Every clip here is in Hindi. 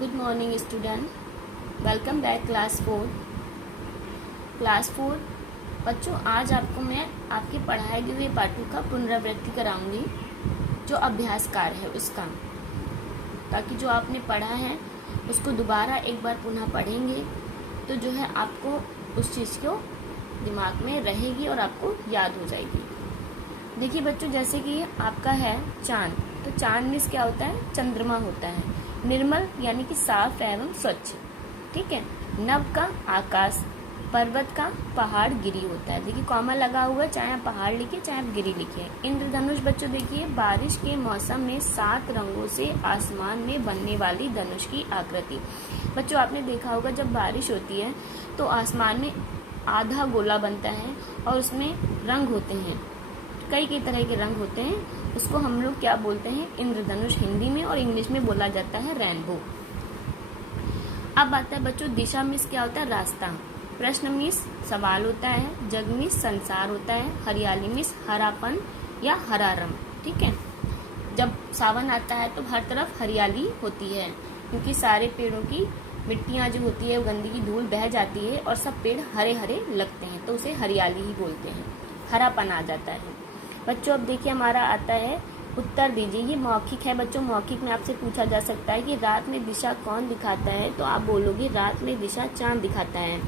Good morning student, welcome back class 4 बच्चों। आज आपको मैं आपके पढ़ाए हुए पाठों का पुनरावृत्ति कराऊंगी, जो अभ्यास कार्य है उसका, ताकि जो आपने पढ़ा है उसको दोबारा एक बार पुनः पढ़ेंगे तो जो है आपको उस चीज़ को दिमाग में रहेगी और आपको याद हो जाएगी। देखिए बच्चों, जैसे कि आपका है चांद, तो चांद में क्या होता है? चंद्रमा होता है, निर्मल यानी कि साफ एवं स्वच्छ, ठीक है। नभ का आकाश, पर्वत का पहाड़, गिरी होता है। देखिए कॉमा लगा हुआ है, चाहे आप पहाड़ लिखिए चाहे आप गिरी लिखिए। इंद्रधनुष बच्चों देखिए, बारिश के मौसम में 7 रंगों से आसमान में बनने वाली धनुष की आकृति। बच्चों आपने देखा होगा जब बारिश होती है तो आसमान में आधा गोला बनता है और उसमें रंग होते हैं, कई तरह के रंग होते हैं। उसको हम लोग क्या बोलते हैं? इंद्रधनुष हिंदी में, और इंग्लिश में बोला जाता है रेनबो। अब आता है बच्चों दिशा मिस क्या होता है? रास्ता। प्रश्न मिस सवाल होता है। जग मिस संसार होता है। हरियाली मिस हरापन या हरा रंग, ठीक है। जब सावन आता है तो हर तरफ हरियाली होती है, क्योंकि सारे पेड़ों की मिट्टियाँ जो होती है वो गंदगी धूल बह जाती है और सब पेड़ हरे हरे लगते हैं, तो उसे हरियाली ही बोलते हैं, हरापन आ जाता है। बच्चों अब देखिए हमारा आता है उत्तर दीजिए। ये मौखिक है बच्चों। मौखिक में आपसे पूछा जा सकता है कि रात में दिशा कौन दिखाता है, तो आप बोलोगे रात में दिशा चांद दिखाता है।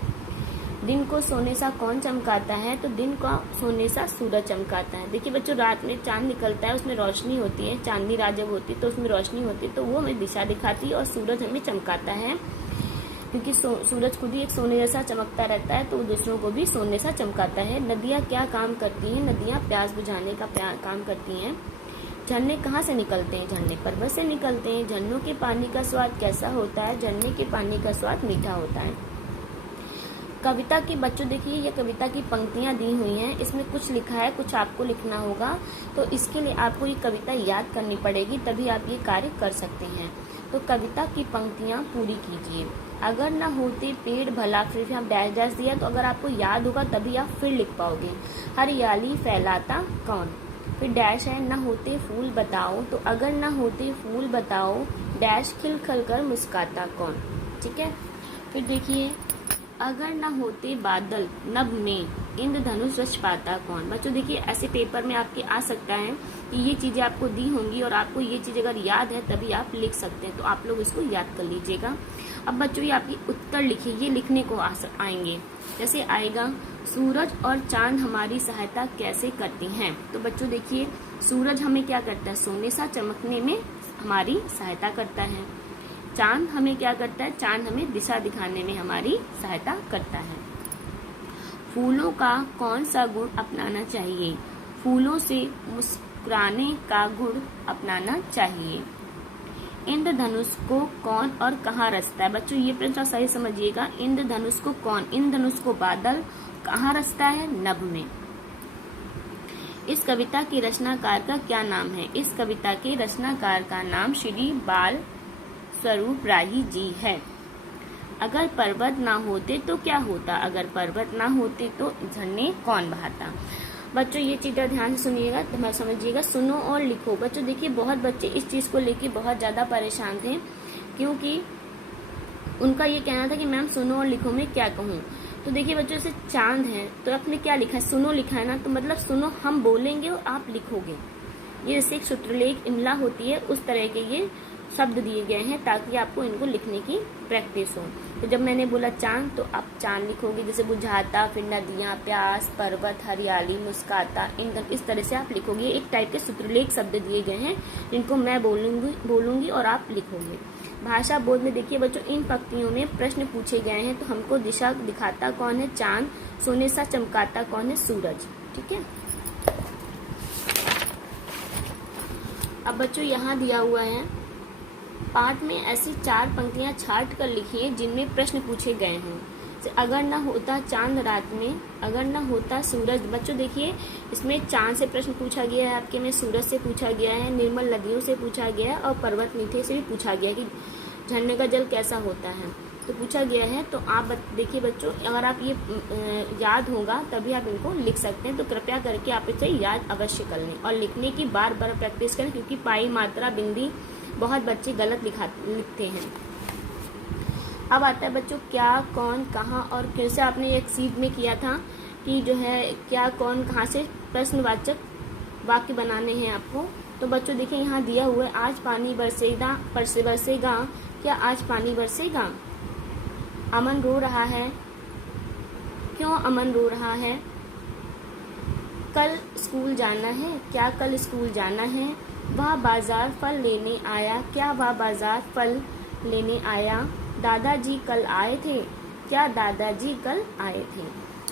दिन को सोने सा कौन चमकाता है, तो दिन को सोने सा सूरज चमकाता है। देखिए बच्चों, रात में चांद निकलता है, उसमें रोशनी होती है, चांदनी रात जब होती है तो उसमें रोशनी होती है, तो वो हमें दिशा दिखाती है, और सूरज हमें चमकाता है, क्योंकि सूरज खुद ही एक सोने जैसा चमकता रहता है, तो दूसरों को भी सोने सा चमकाता है। नदियाँ क्या काम करती हैं? नदियाँ प्यास बुझाने का काम करती हैं। झरने कहाँ से निकलते हैं? झरने पर्वत से निकलते हैं। झरनों के पानी का स्वाद कैसा होता है? झरने के पानी का स्वाद मीठा होता है। कविता की बच्चों देखिए, ये कविता की पंक्तियां दी हुई हैं, इसमें कुछ लिखा है, कुछ आपको लिखना होगा, तो इसके लिए आपको ये कविता याद करनी पड़ेगी, तभी आप ये कार्य कर सकते हैं। तो कविता की पंक्तियां पूरी कीजिए। अगर न होते पेड़ भला, फिर आप डैश डैश दिया, तो अगर आपको याद होगा तभी आप फिर लिख पाओगे। हरियाली फैलाता कौन? फिर डैश है, न होते फूल बताओ, तो अगर न होते फूल बताओ, डैश खिल खिल कर मुस्काता कौन, ठीक है। फिर देखिए, अगर न होते बादल नभ में, इंद्रधनुष रच पाता कौन। बच्चों देखिए ऐसे पेपर में आपके आ सकता है कि ये चीजें आपको दी होंगी और आपको ये चीज अगर याद है तभी आप लिख सकते हैं, तो आप लोग इसको याद कर लीजिएगा। अब बच्चों ये आपकी उत्तर लिखिए, ये लिखने को आएंगे। जैसे आएगा, सूरज और चांद हमारी सहायता कैसे करती हैं। तो बच्चों देखिए, सूरज हमें क्या करता है? सोने सा चमकने में हमारी सहायता करता है। चांद हमें क्या करता है? चांद हमें दिशा दिखाने में हमारी सहायता करता है। फूलों का कौन सा गुण अपनाना चाहिए? फूलों से मुस्कुराने का गुण अपनाना चाहिए। इंद्रधनुष को कौन और कहाँ रचता है? बच्चों ये प्रश्न सही समझिएगा। इंद्रधनुष को कौन? इंद्रधनुष को बादल। कहाँ रचता है? नभ में। इस कविता के रचनाकार का क्या नाम है? इस कविता के रचनाकार का नाम श्री बाल स्वरूप राही जी है। अगर पर्वत ना होते तो क्या होता? अगर पर्वत ना होते तो झरने कौन बहाता? बच्चों ये चीज़ें ध्यान से सुनिएगा, तो समझिएगा। सुनो और लिखो। बच्चों देखिए बहुत बच्चे इस चीज़ को लेके बहुत ज़्यादा परेशान थे, क्योंकि उनका ये कहना था कि मैम सुनो और लिखो में क्या कहूँ। तो देखिए बच्चों, जैसे चांद है तो आपने क्या लिखा है? सुनो लिखा है ना, तो मतलब सुनो हम बोलेंगे और आप लिखोगे। ये जैसे एक सूत्रलेख इमला होती है, उस तरह के ये शब्द दिए गए हैं ताकि आपको इनको लिखने की प्रैक्टिस हो। तो जब मैंने बोला चांद, तो आप चांद लिखोगे, जैसे बुझाता, फिर नदियाँ, प्यास, पर्वत, हरियाली, मुस्काता, इन इस तरह से आप लिखोगे। एक टाइप के सूत्रलेख शब्द दिए गए हैं जिनको मैं बोलूंगी और आप लिखोगे। भाषा बोध में देखिए बच्चों, इन पंक्तियों में प्रश्न पूछे गए हैं, तो हमको दिशा दिखाता कौन है? चांद। सोने सा चमकाता कौन है? सूरज, ठीक है। अब बच्चों यहाँ दिया हुआ है, पाठ में ऐसी 4 पंक्तियां छाट कर लिखिए जिनमें प्रश्न पूछे गए हों। अगर न होता चांद रात में, अगर न होता सूरज। बच्चों देखिए इसमें चांद से प्रश्न पूछा गया है, आपके में सूरज से पूछा गया है, निर्मल नदियों से पूछा गया है, और पर्वत मीठे से भी पूछा गया कि झरने का जल कैसा होता है, तो पूछा गया है। तो आप देखिए बच्चों, अगर आप ये याद होगा तभी आप इनको लिख सकते हैं, तो कृपया करके आप इसे याद अवश्य कर लें और लिखने की बार बार प्रैक्टिस करें, क्योंकि पाई, मात्रा, बिंदी बहुत बच्चे गलत लिखते हैं। अब आता है बच्चों क्या, कौन, कहाँ और कैसे। आपने एक सीट में किया था कि जो है क्या, कौन, कहाँ से प्रश्नवाचक वाक्य बनाने हैं आपको। तो बच्चों देखिए यहाँ दिया हुआ है, आज पानी बरसेगा, बरसेगा। क्या आज पानी बरसेगा? अमन रो रहा है, क्यों अमन रो रहा है? कल स्कूल जाना है, क्या कल स्कूल जाना है? वह बाजार फल लेने आया, क्या वह बाजार फल लेने आया? दादाजी कल आए थे, क्या दादाजी कल आए थे?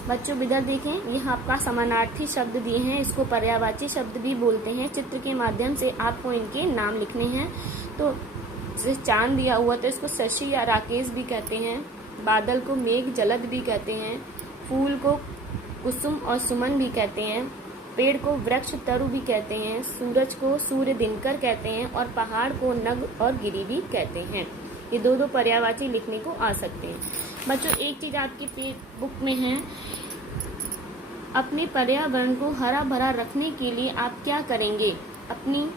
बच्चों इधर देखें, यह आपका समानार्थी शब्द दिए हैं, इसको पर्यायवाची शब्द भी बोलते हैं। चित्र के माध्यम से आपको इनके नाम लिखने हैं। तो चांद दिया हुआ तो इसको शशि या राकेश भी कहते हैं, बादल को मेघ जलद भी कहते हैं, फूल को कुसुम और सुमन भी कहते हैं, पेड़ को वृक्ष तरु भी कहते हैं, सूरज को सूर्य दिनकर कहते हैं और पहाड़ को नग और गिरी भी कहते हैं। ये दो पर्यायवाची लिखने को आ सकते हैं। बच्चों एक चीज आपकी बुक में है, अपने पर्यावरण को हरा भरा रखने के लिए आप क्या करेंगे? अपनी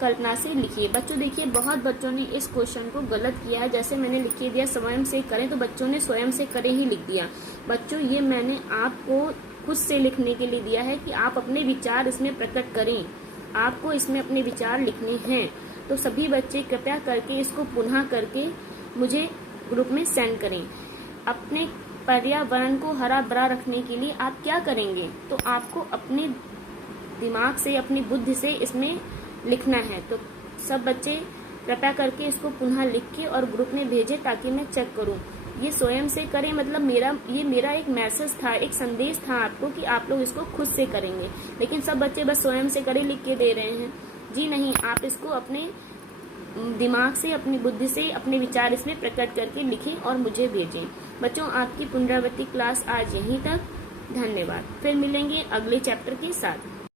कल्पना से लिखिए। बच्चों देखिए बहुत बच्चों ने इस क्वेश्चन को गलत किया है। जैसे मैंने लिख दिया स्वयं से करें, तो बच्चों ने स्वयं से करें ही लिख दिया। बच्चों ये मैंने आपको खुद से लिखने के लिए दिया है कि आप अपने विचार इसमें प्रकट करें, आपको इसमें अपने विचार लिखने हैं। तो सभी बच्चे कृपया करके इसको पुनः करके मुझे ग्रुप में सेंड करें। अपने पर्यावरण को हरा भरा रखने के लिए आप क्या करेंगे? तो आपको अपने दिमाग से, अपनी बुद्धि से इसमें लिखना है। तो सब बच्चे कृपया करके इसको पुनः लिख के और ग्रुप में भेजें ताकि मैं चेक करूं। ये स्वयं से करें मतलब मेरा एक मैसेज था, एक संदेश था आपको कि आप लोग इसको खुद से करेंगे, लेकिन सब बच्चे बस स्वयं से करें लिख के दे रहे हैं। जी नहीं, आप इसको अपने दिमाग से, अपनी बुद्धि से अपने विचार इसमें प्रकट करके लिखें और मुझे भेजें। बच्चों आपकी पुनरावृत्ति क्लास आज यहीं तक। धन्यवाद। फिर मिलेंगे अगले चैप्टर के साथ।